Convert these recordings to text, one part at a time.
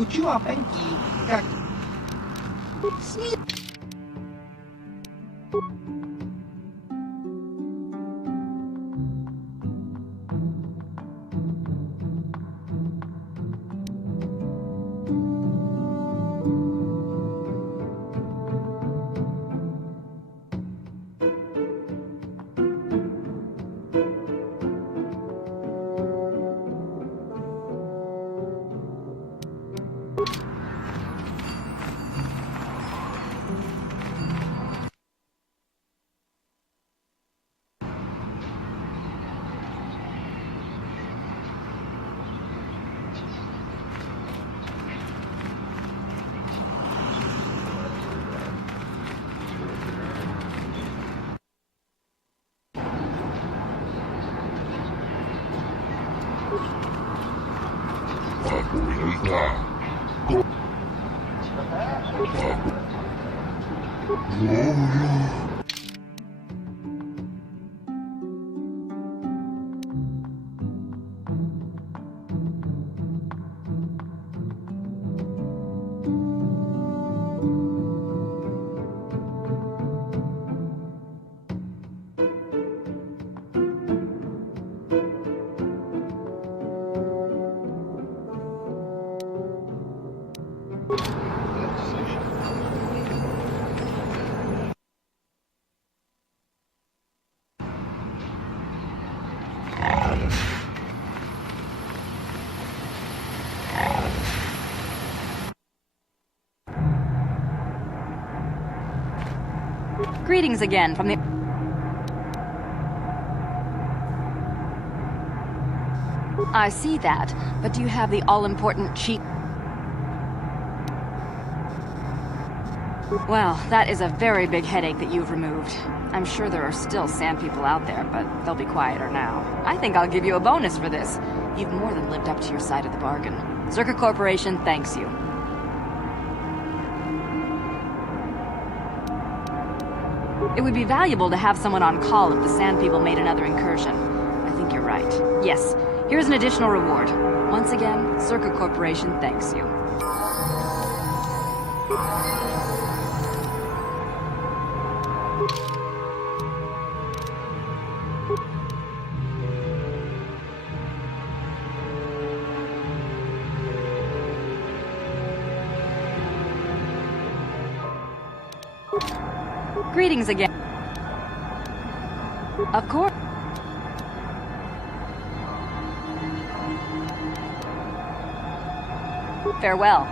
Lucu apa yang kaki? Greetings again from the... I see that, but do you have the all-important cheat? Well, that is a very big headache that you've removed. I'm sure there are still sand people out there, but they'll be quieter now. I think I'll give you a bonus for this. You've more than lived up to your side of the bargain. Zerka Corporation thanks you. It would be valuable to have someone on call if the Sand People made another incursion. I think you're right. Yes, here's an additional reward. Once again, Zerka Corporation thanks you. Greetings again. Of course. Farewell.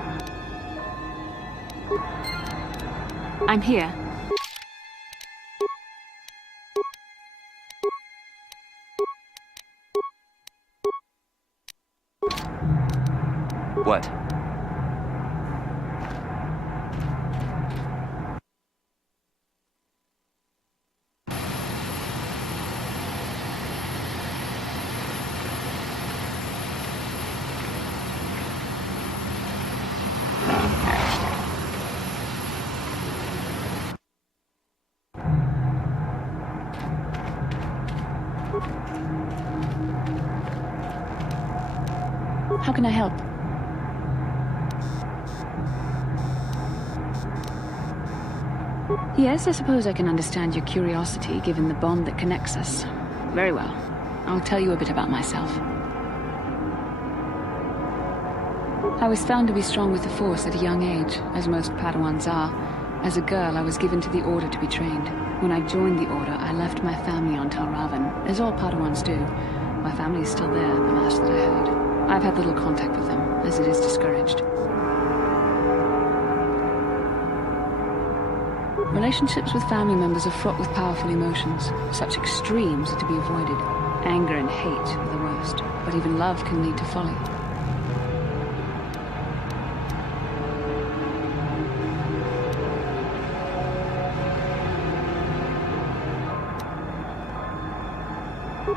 I'm here. What? How can I help? Yes, I suppose I can understand your curiosity, given the bond that connects us. Very well. I'll tell you a bit about myself. I was found to be strong with the Force at a young age, as most Padawans are. As a girl, I was given to the Order to be trained. When I joined the Order, I left my family on Tal Ravan, as all Padawans do. My family is still there, the last that I heard. I've had little contact with them, as it is discouraged. Relationships with family members are fraught with powerful emotions. Such extremes are to be avoided. Anger and hate are the worst, but even love can lead to folly.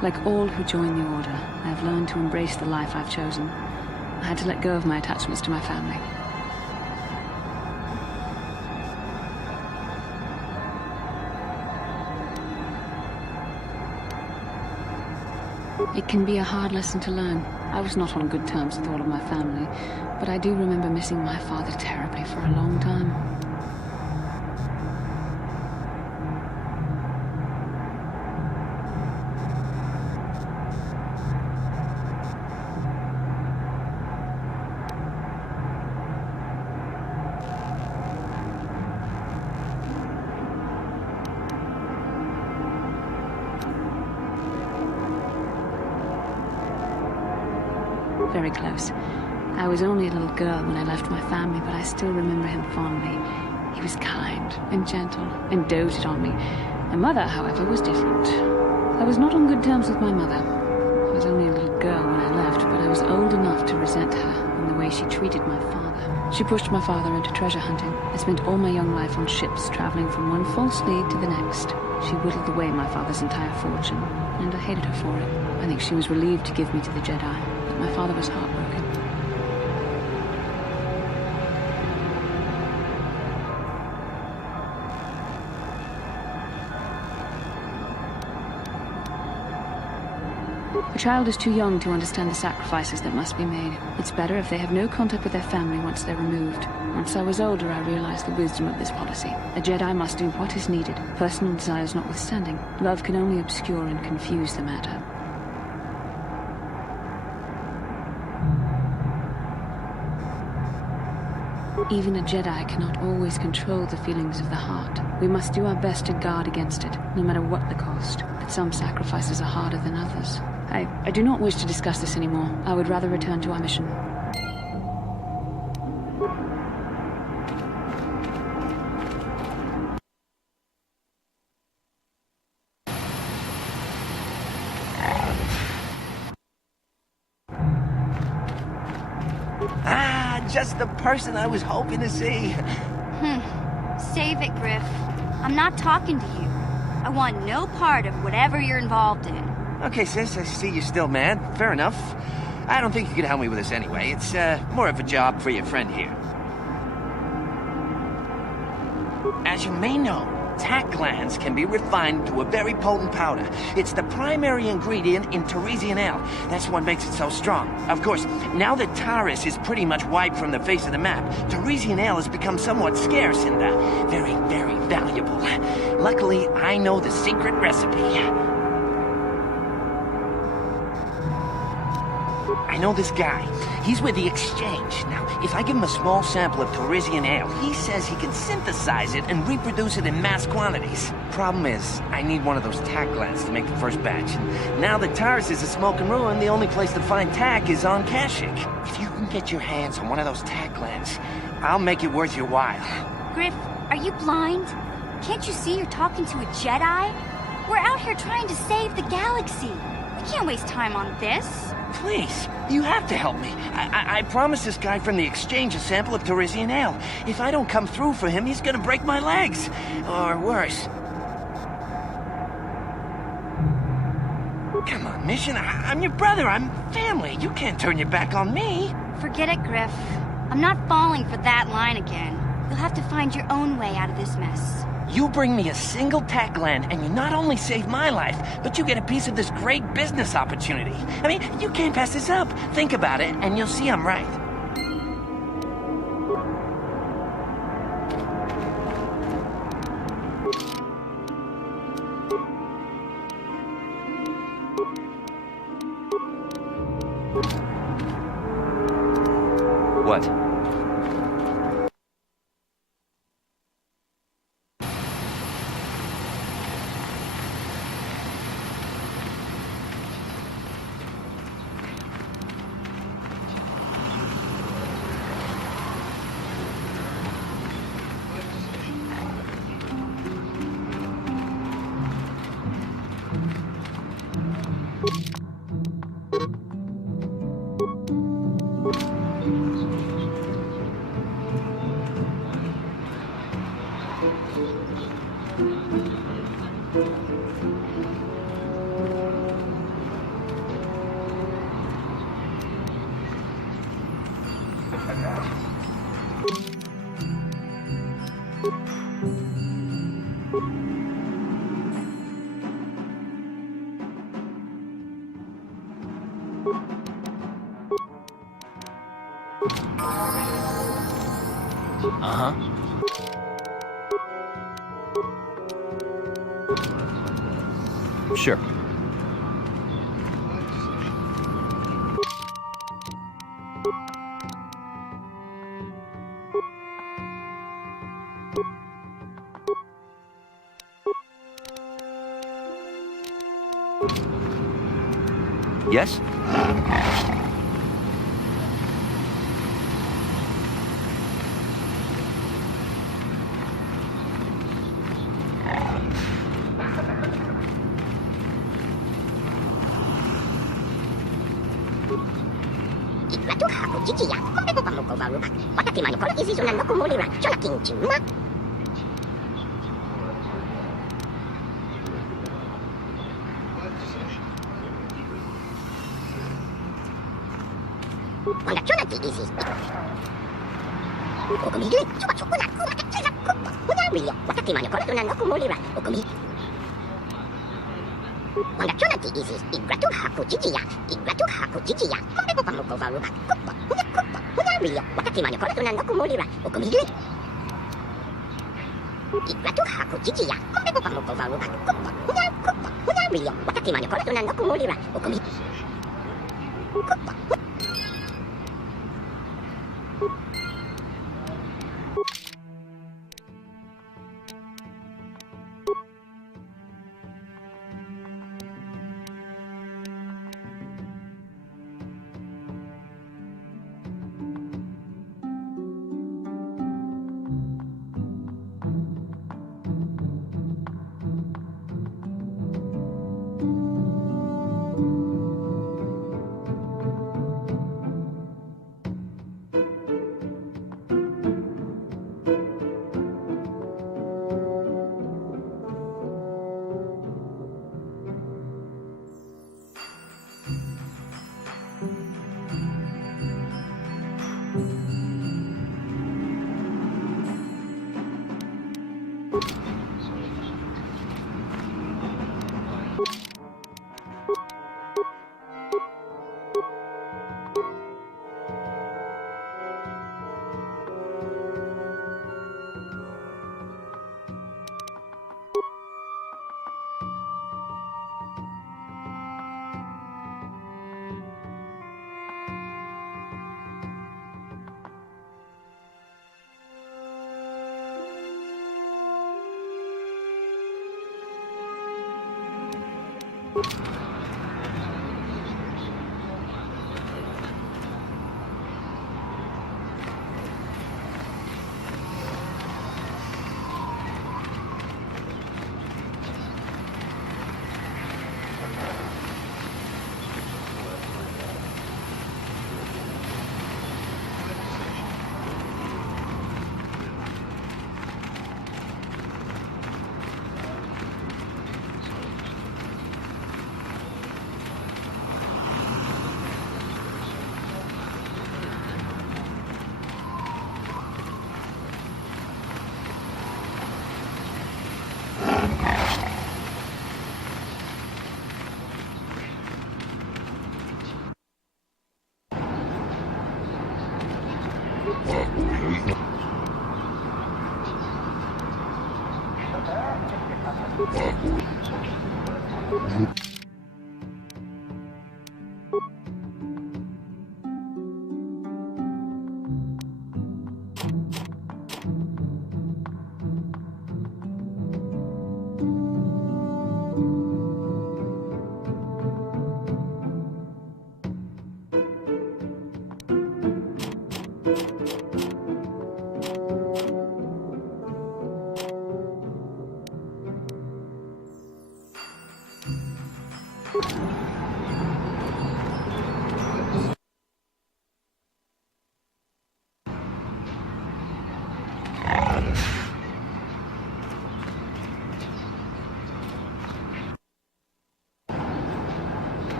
Like all who join the Order, I have learned to embrace the life I've chosen. I had to let go of my attachments to my family. It can be a hard lesson to learn. I was not on good terms with all of my family, but I do remember missing my father terribly for a long time. Very close. I was only a little girl when I left my family, but I still remember him fondly. He was kind and gentle and doted on me. My mother, however, was different. I was not on good terms with my mother. I was only a little girl when I left, but I was old enough to resent her and the way she treated my father. She pushed my father into treasure hunting. I spent all my young life on ships, traveling from one false lead to the next. She whittled away my father's entire fortune, and I hated her for it. I think she was relieved to give me to the Jedi, but my father was heartbroken. A child is too young to understand the sacrifices that must be made. It's better if they have no contact with their family once they're removed. Once I was older, I realized the wisdom of this policy. A Jedi must do what is needed, personal desires notwithstanding. Love can only obscure and confuse the matter. Even a Jedi cannot always control the feelings of the heart. We must do our best to guard against it, no matter what the cost. But some sacrifices are harder than others. I do not wish to discuss this anymore. I would rather return to our mission. Just the person I was hoping to see. Save it, Griff. I'm not talking to you. I want no part of whatever you're involved in. Okay, sis, I see you're still mad. Fair enough. I don't think you can help me with this anyway. It's, more of a job for your friend here. As you may know, tack glands can be refined to a very potent powder. It's the primary ingredient in Tarisian ale. That's what makes it so strong. Of course, now that Taris is pretty much wiped from the face of the map, Tarisian ale has become somewhat scarce and, very, very valuable. Luckily, I know the secret recipe. I know this guy. He's with the Exchange. Now, if I give him a small sample of Tarisian ale, he says he can synthesize it and reproduce it in mass quantities. Problem is, I need one of those tack glands to make the first batch. And now that Taris is a smoking ruin, the only place to find tack is on Kashyyyk. If you can get your hands on one of those tack glands, I'll make it worth your while. Griff, are you blind? Can't you see you're talking to a Jedi? We're out here trying to save the galaxy. We can't waste time on this. Please, you have to help me. I promised this guy from the Exchange a sample of Tarisian ale. If I don't come through for him, he's gonna break my legs. Or worse. Come on, Mission. I'm your brother. I'm family. You can't turn your back on me. Forget it, Griff. I'm not falling for that line again. You'll have to find your own way out of this mess. You bring me a single tack gland, and you not only save my life, but you get a piece of this great business opportunity. I mean, you can't pass this up. Think about it, and you'll see I'm right. What? Uh-huh. Sure. Yes?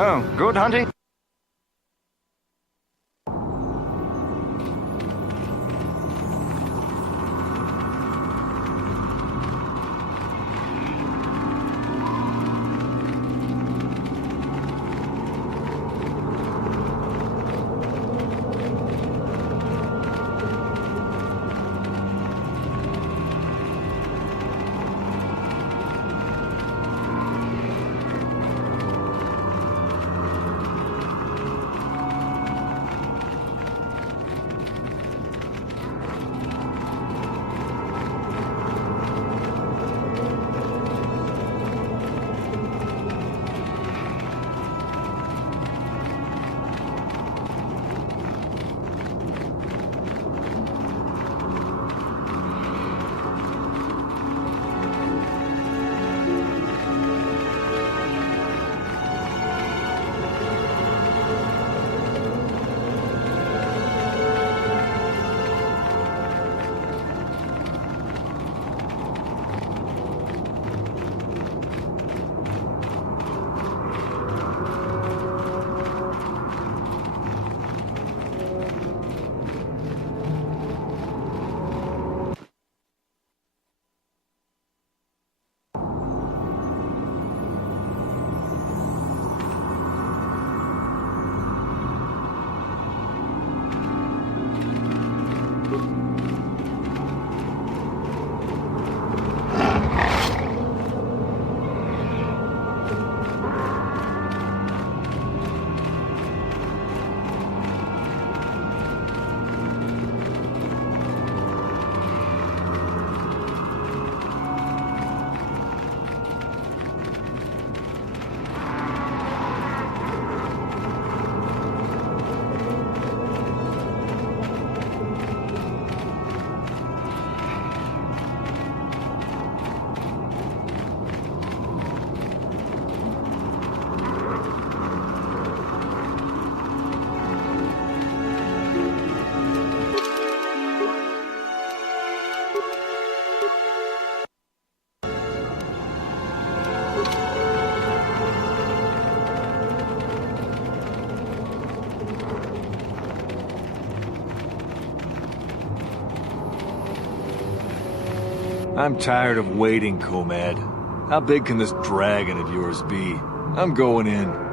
Oh, good hunting? I'm tired of waiting, Comad. How big can this dragon of yours be? I'm going in.